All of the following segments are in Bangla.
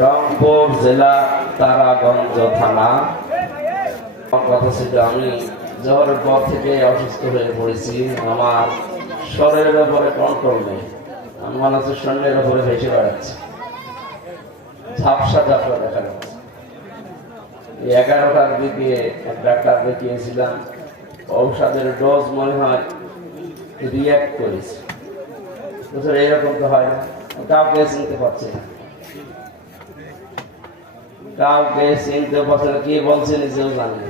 রংপুর জেলা তারাগঞ্জ থানা। কথা ছিল আমি জ্বরের পর থেকে অসুস্থ হয়ে পড়েছি। আমার শরীরের উপরে কন্ট্রোল নেই। আমি মনে হচ্ছে শরীরের উপরে ভেসে বেড়াচ্ছি। ঝাপসা ঝাপসা দেখা যাচ্ছে। এগারোটার দিকে ডাক্তার দেখিয়েছিলাম, ঔষধের ডোজ মনে হয় রিয়াক্ট করেছে। এইরকম তো হয় না। কাউকে চিনতে পারছে না। কাউকে চিনতে পারছে কে বলছে নিজেও জানে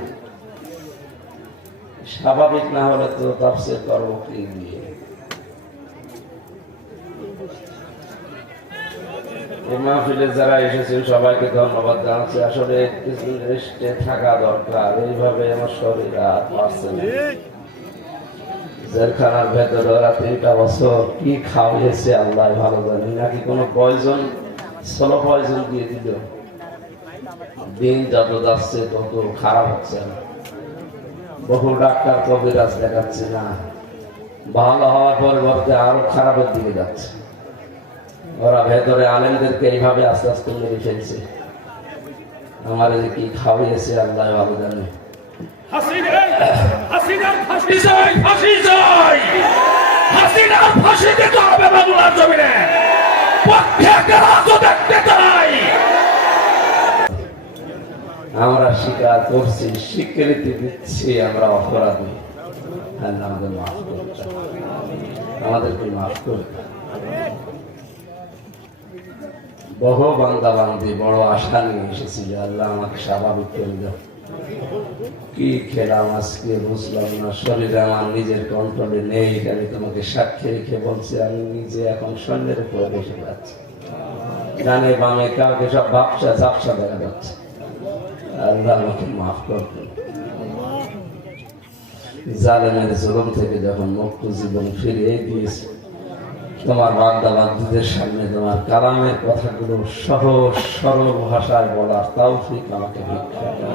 স্বাভাবিক না হলে তো তাপসে করব কি দিয়ে মাহফিলে যারা এসেছেন, সবাইকে ধন্যবাদ জানাচ্ছি। আসলে কিছু রেস্টে থাকা দরকার। এইভাবে আমার শরীর আর পারছে জেলখানার ভেতরে ওরা তিনটা বছর কি খাওয়াইছে আল্লাহ ভালো জানি নাকি কোনো পয়জন সোলো পয়জন দিয়ে দিল? দিন যত যাচ্ছে তত খারাপ হচ্ছে না। বহু ডাক্তার কবিরাজ দেখাচ্ছে না। ভালো হওয়ার পরিবর্তে আরও খারাপের দিকে যাচ্ছে। ওরা ভেতরে আলেমদেরকে এইভাবে আস্তে আস্তে মেরে ফেলছে। আমার কি খাওয়াইছে আল্লাহ ভালো জানে। আমরা স্বীকার করছি, স্বীকৃতি দিচ্ছি, আমরা অপরাধী। আল্লাহ আমাদের মাফ করে আমাদেরকে মাফ করে বহু বান্দা বান্দি বড় আশা নিয়ে এসেছিল আল্লাহ আমাকে স্বাভাবিক করে দাও। কি খেলাম আজকে বুঝলাম না, শরীরে আমার নিজের কন্ট্রোলে নেই আমি তোমাকে সাক্ষী রেখে বলছি, আমি নিজে এখন সন্ধ্যের উপরে বসে যাচ্ছি ডানে বামে কাউকে সব ভাবসা ঝাপসা দেখা যাচ্ছে। আল্লাহ আমাকে মাফ করবে জালেমের জুলুম থেকে যখন মুক্ত জীবন ফিরিয়ে দিয়েছে তোমার বাগদা বাগদিদের সামনে তোমার কালামের কথাগুলো সহজ সরল ভাষায় বলার তৌফিক আমাকে ভিক্ষা দাও।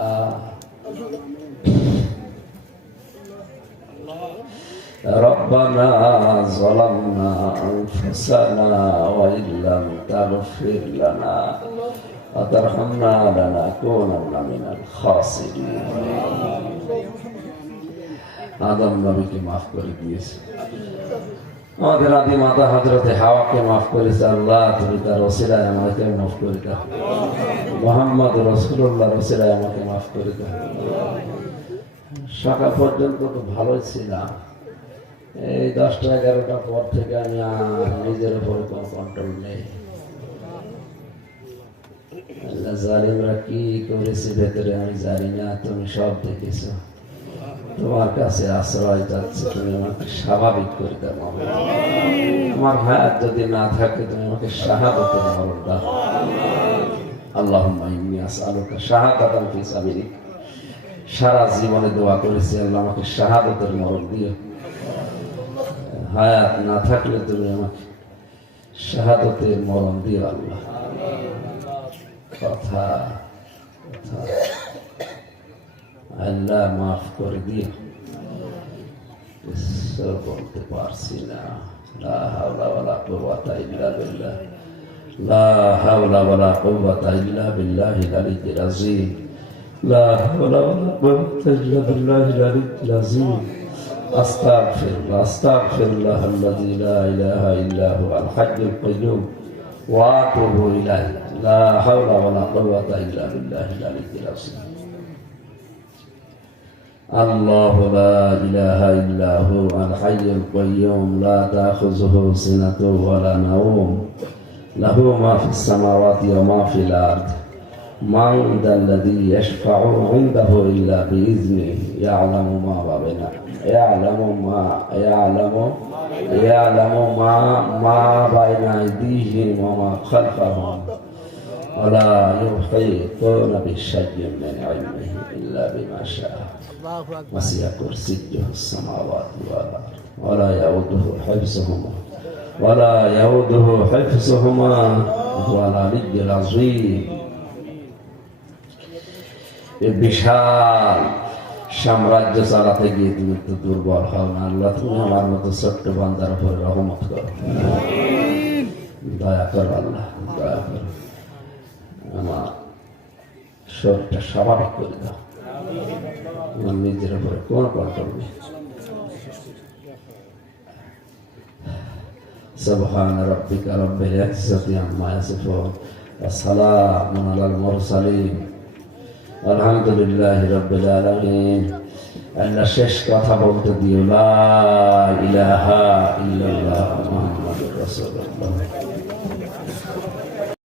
আহ, ربنا ظلمنا أنفسنا وإن لم تغفر لنا وترحمنا لنكونن من الخاسرين আদম নবীকে মাফ করে দিয়েছে আমাদের আদি মাতা হজরতে হাওয়াকে মাফ করেছে আল্লাহ তুমি তার রসিলায় আমাকে মাফ করে দাও মোহাম্মদ রসুল্লাহ রসিলায় আমাকে মাফ করে দাও সকাল পর্যন্ত তো ভালোই ছিলাম এই দশটা এগারোটা পর থেকে আমি আর নিজের উপরে কোনো কন্ট্রোল নেই আল্লাহ জালিমরা কি করেছে ভেতরে আমি জানি না, তুমি সব দেখেছ। তোমার কাছে আশ্রয় যাচ্ছে, তুমি আমাকে স্বাভাবিক করে দাও আমার যদি না থাকে, তুমি আমাকে শাহাদতের মরণ দাও শাহাদাতান ফি সারা জীবনে দোয়া করেছি, আল্লাহ আমাকে শাহাদতের মরণ দিও। হায়াত না থাকলে তুমি আমাকে শাহাদতের মরণ দিও, আল্লাহ। আল্লাহ মাফ করে দিও ঈশ্বর বলতে পারছি না লা হাওলা ওয়ালা কুওয়াতা ইল্লা বিল্লাহ লা হাওলা ওয়ালা কুওয়াতা ইল্লা বিল্লাহিল আলিয়্যিল আযীম লা হাওলা ওয়ালা কুওয়াতা ইল্লা বিল্লাহিল আলিয়্যিল আযীম أستغفر الله أستغفر الله الذي لا إله إلا هو الحي القيوم وأتوب إليه لا حول ولا قوة إلا بالله العلي العظيم. الله لا إله إلا هو الحي القيوم لا تأخذه سنة ولا نوم. له ما في السماوات وما في الأرض. من ذا الذي يشفع عنده إلا بإذنه؟ يعلم ما بين يعلم ما يعلم يعلم ما ما بين أيديهم وما خلفهم. ولا يحيطون بشيء من علمه إلا بما شاء وسع كرسيه السماوات والأرض ولا يؤوده حفظهما ولا يؤوده حفظهما وهو العلي العظيم এ বিশাল সাম্রাজ্য চালাতে গিয়ে তুমি তো দুর্বল হও না আল্লাহ তুমি আমার মতো ছোট্ট বান্দার উপরে রহমত করো দয়া করো আল্লাহ দয়া করো আমার শরীরটা স্বাভাবিক করে দাও আমার নিজের উপরে কোনো কন্ট্রোল নেই سبحان ربك رب العزة عما يصفون والسلام على المرسلين والحمد لله رب العالمين আল্লাহ শেষ কথা বলতে দিও লা ইলাহা ইল্লাল্লাহ মুহাম্মাদুর রাসূলুল্লাহ